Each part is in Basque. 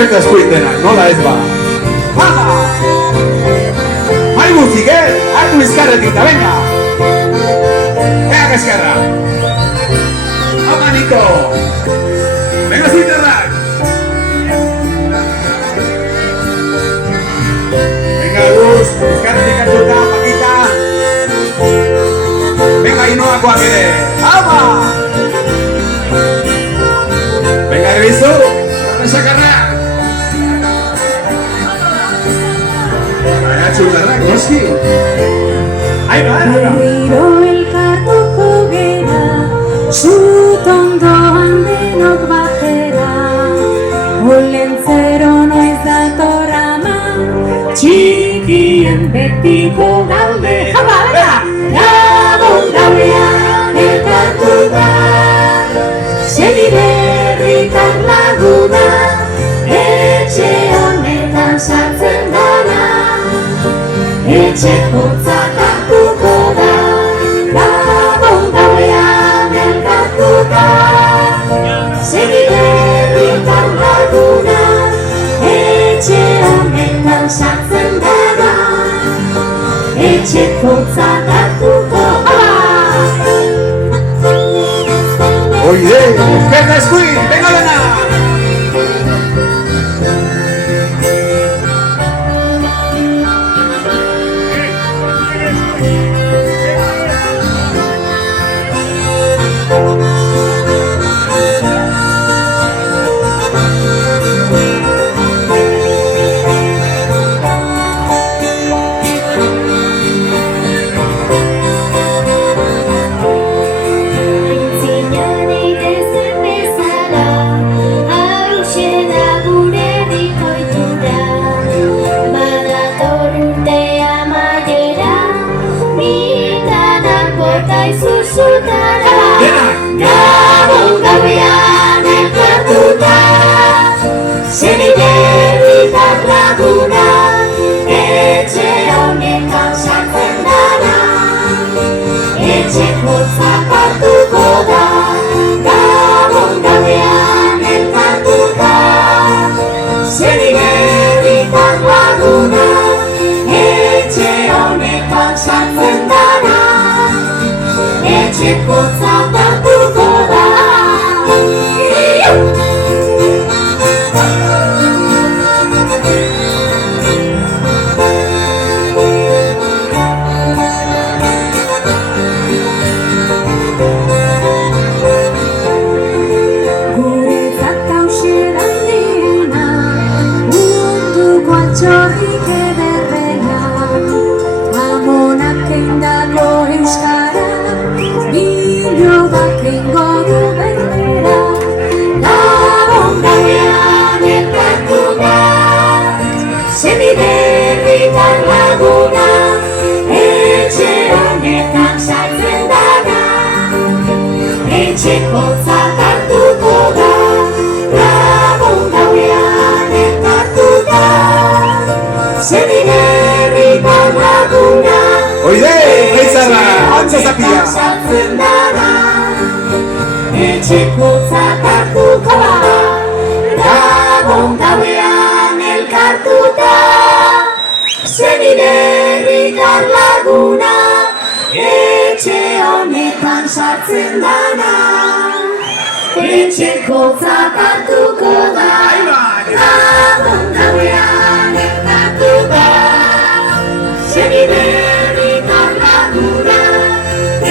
eskerta eskuitena, nola ez ba. Hala! Hai muzik, hartu bizkarretik da, venga! Eak eskerra! Amanito! Venga ziterrak! Venga, Luz, bizkarretik hartuta, Paquita! Venga, Inoakoak ere! Haupa! Venga, Erbizu! Sakarra! Txurdarrak, noski! Aiba, Berriro elkartuko gera, zut ondoan denok batera. Olentzero noiz dator ama, txikien betiko galde. Jaba, venga! Gabon gauean elkartuta, seniberritar laguna, etxe honetan sartzen dana. Etxe hotzak hartuko da, gabon gauean elkartuta. Seniberritar laguna, etxe honetan sartzen dana. Etxe hotzak hartuko da. oide, eskerta eskuin, venga dena! Gabon gauean elkartuta, seniberritar laguna, etxe honetan sartzen dana. Etxe hotzak hartuko da, gabon gauean elkartuta. Seniberritar laguna, etxe honetan sartzen dana. Etxe hotzak hartuko da. Guretzat hauxe handiena, munduko altxorrik ederrena, amonak eindako euskara, bilobak eingo du berbera. Gabon gauean elkartuta, seniberritar laguna, etxe honetan sartzen dana. Etxe hotzak hartuko da, gabon gauean elkartuta, seniberritar laguna. Oide, gaitzarra, antza zapia! Sartzen dana, etxe hotzak hartuko da, gabon gauean elkartuta. Seniberritar laguna, etxe honetan sartzen dana. Etxe hotzak hartuko da, gabon gauean elkartuta. Seniberritar laguna,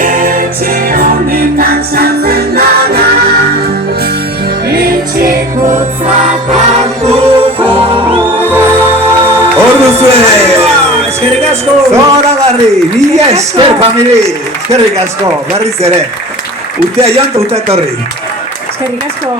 etxe honetan sartzen dana. Etxe hotzak hartuko da. Ordu zuen! Eskerrik asko! Zoragarri, mila esker, famili! Eskerrik asko, berriz ere. Urtea joan eta urtea etorri. Eskerrik asko.